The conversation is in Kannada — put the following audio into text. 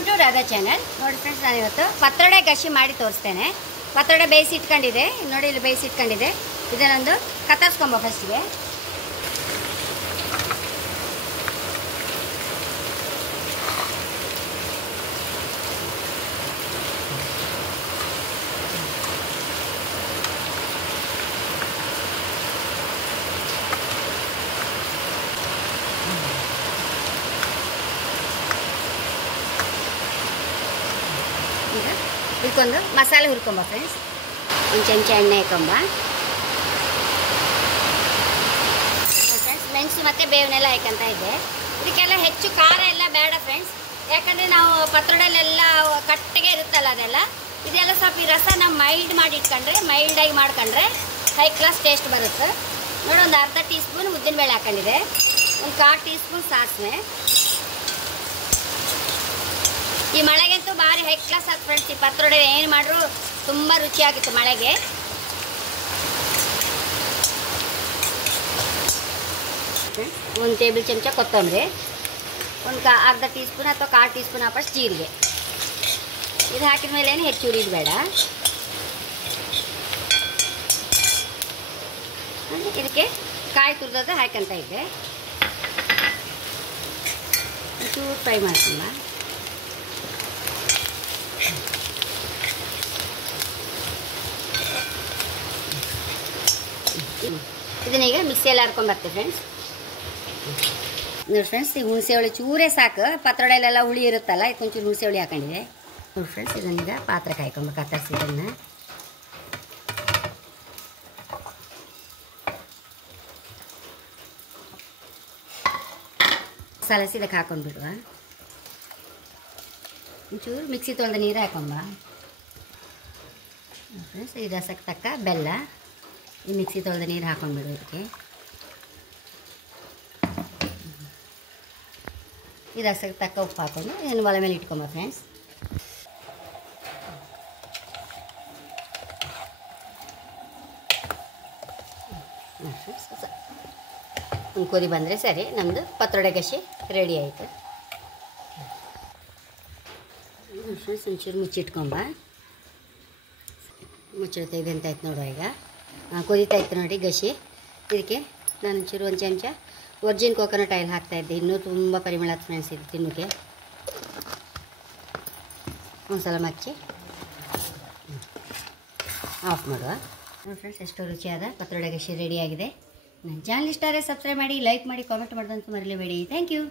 Welcome to Radha channel. ನೋಡಿ ಫ್ರೆಂಡ್ಸ್, ನಾನು ಇವತ್ತು ಪತ್ರೊಡೆ ಗಶಿ ಮಾಡಿ ತೋರಿಸ್ತೇನೆ. ಪತ್ರೊಡೆ ಬೇಯಿಸಿ ಇಟ್ಕೊಂಡಿದೆ ನೋಡಿ, ಇಲ್ಲಿ ಬೇಯಿಸಿ ಇಟ್ಕೊಂಡಿದೆ. ಇದನ್ನೊಂದು ಕತ್ತರಿಸ್ಕೊಂಬ ಫಸ್ಟ್ಗೆ. ಈಗ ಇದಕ್ಕೊಂದು ಮಸಾಲೆ ಹುರ್ಕೊಂಬ ಫ್ರೆಂಡ್ಸ್. ಒಂದು ಚಮಚ ಎಣ್ಣೆ ಹಾಕೊಂಬ ಫ್ರೆಂಡ್ಸ್. ಮೆಣಸು ಮತ್ತು ಬೇವನ್ನೆಲ್ಲ ಹಾಕಂತ ಇದೆ. ಇದಕ್ಕೆಲ್ಲ ಹೆಚ್ಚು ಖಾರ ಎಲ್ಲ ಬೇಡ ಫ್ರೆಂಡ್ಸ್, ಯಾಕಂದರೆ ನಾವು ಪತ್ರೊಡೆಲೆಲ್ಲ ಕಟ್ಟಿಗೆ ಇರುತ್ತಲ್ಲ ಅದೆಲ್ಲ. ಇದೆಲ್ಲ ಸ್ವಲ್ಪ ಈ ರಸ ನಾವು ಮೈಲ್ಡಾಗಿ ಮಾಡ್ಕೊಂಡ್ರೆ ಹೈ ಕ್ಲಾಸ್ ಟೇಸ್ಟ್ ಬರುತ್ತೆ ನೋಡಿ. ಒಂದು ಅರ್ಧ ಟೀ ಸ್ಪೂನ್ ಉದ್ದಿನಬೇಳೆ ಹಾಕೊಂಡಿದೆ, ಒಂದು 1/4 ಟೀ ಸ್ಪೂನ್ ಸಾಸಿವೆ. ಈ ಮಳೆಗಂತೂ ಭಾರಿ ಹೈ ಕ್ಲಾಸ್ ಆಯ್ತು ಫ್ರೆಂಡ್ಸ್. ಈ ಪತ್ರೊಡೆ ಏನು ಮಾಡ್ರು ತುಂಬ ರುಚಿಯಾಗಿತ್ತು ಮಳೆಗೆ. ಒಂದು ಟೇಬಲ್ ಚಮಚ ಕೊತ್ತಂಬರಿ, ಒಂದು ಅರ್ಧ ಟೀ ಸ್ಪೂನ್ ಅಥವಾ 1/4 ಟೀ ಸ್ಪೂನ್ ಹಾಕಷ್ಟು ಜೀರಿಗೆ. ಇದು ಹಾಕಿದ ಮೇಲೆ ಏನು ಹೆಚ್ಚು ಉರಿದು ಬೇಡ. ಇದಕ್ಕೆ ಕಾಯಿ ತುರಿದದ್ದು ಹಾಕಂತ ಇದ್ದೆ. ಒಂಚೂರು ಫ್ರೈ ಮಾಡ್ಕೊಂಬ. ಇದನ್ನೀಗ ಮಿಕ್ಸಿಯಲ್ಲಿ ಹಾರ್ಕೊಂಬರ್ತೇವೆ ಫ್ರೆಂಡ್ಸ್. ನೋಡಿ ಫ್ರೆಂಡ್ಸ್, ಈ ಹುಣಸೆ ಹುಳಿ ಚೂರೇ ಸಾಕು. ಪತ್ರೊಡೆಲೆಲ್ಲ ಹುಳಿ ಇರುತ್ತಲ್ಲ, ಇದಕ್ಕೊಂಚೂರು ಹುಣಸೆ ಹುಳಿ ಹಾಕೊಂಡಿದೆ ನೋಡಿ ಫ್ರೆಂಡ್ಸ್. ಇದನ್ನೀಗ ಪಾತ್ರಕ್ಕೆ ಹಾಕೊಂಬ ಕತ್ತರಿಸಿದನ್ನು. ಮಸಾಲೆ ಇದಕ್ಕೆ ಹಾಕೊಂಡ್ಬಿಡುವ. ಒಂಚೂರು ಮಿಕ್ಸಿ ತೊಳೆದ ನೀರು ಹಾಕೊಂಬ ಫ್ರೆಂಡ್ಸ್. ಈ ರಸಕ್ಕೆ ತಕ್ಕ ಬೆಲ್ಲ, ಈ ಮಿಕ್ಸಿ ತೊಳೆದ ನೀರು ಹಾಕೊಂಡ್ಬಿಡು ಇದಕ್ಕೆ. ಈ ರಸಕ್ಕೆ ತಕ್ಕ ಉಪ್ಪು ಹಾಕೊಂಡು ಇದನ್ನು ಒಲೆ ಮೇಲೆ ಇಟ್ಕೊಂಬ ಫ್ರೆಂಡ್ಸ್. ಒಂದು ಕೊದಿ ಬಂದರೆ ಸರಿ, ನಮ್ಮದು ಪತ್ರೊಡೆ ಗಶಿ ರೆಡಿ ಆಯಿತು ಫ್ರೆಂಡ್ಸ್. ಒಂಚೂರು ಮುಚ್ಚಿಟ್ಕೊಂಬ. ಮುಚ್ಚಳ ತೆಗೆದಂತಾಯ್ತು ನೋಡುವ. ಈಗ ಕುದೀತಾ ಇತ್ತು ನೋಡಿ ಗಶಿ. ಇದಕ್ಕೆ ನಾನು ಒಂಚೂರು ಒಂದು ಚಮಚ ವರ್ಜಿನ್ ಕೋಕೋನಟ್ ಆಯಿಲ್ ಹಾಕ್ತಾಯಿದ್ದೆ. ಇನ್ನೂ ತುಂಬ ಪರಿಮಳ ಫ್ರೆಂಡ್ಸ್ ಇದು ತಿನ್ನೋಕ್ಕೆ. ಒಂದು ಸಲ ಮಚ್ಚಿ ಆಫ್ ಮಾಡುವ ನೋಡಿ ಫ್ರೆಂಡ್ಸ್. ಎಷ್ಟು ರುಚಿಯಾದ ಪತ್ರೊಡೆ ಗಶಿ ರೆಡಿಯಾಗಿದೆ. ನನ್ನ ಚಾನಲ್ ಇಷ್ಟ ಆದರೆ ಸಬ್ಸ್ಕ್ರೈಬ್ ಮಾಡಿ, ಲೈಕ್ ಮಾಡಿ, ಕಾಮೆಂಟ್ ಮಾಡೋದಂತೂ ಮರಿಲೇಬೇಡಿ. Thank you.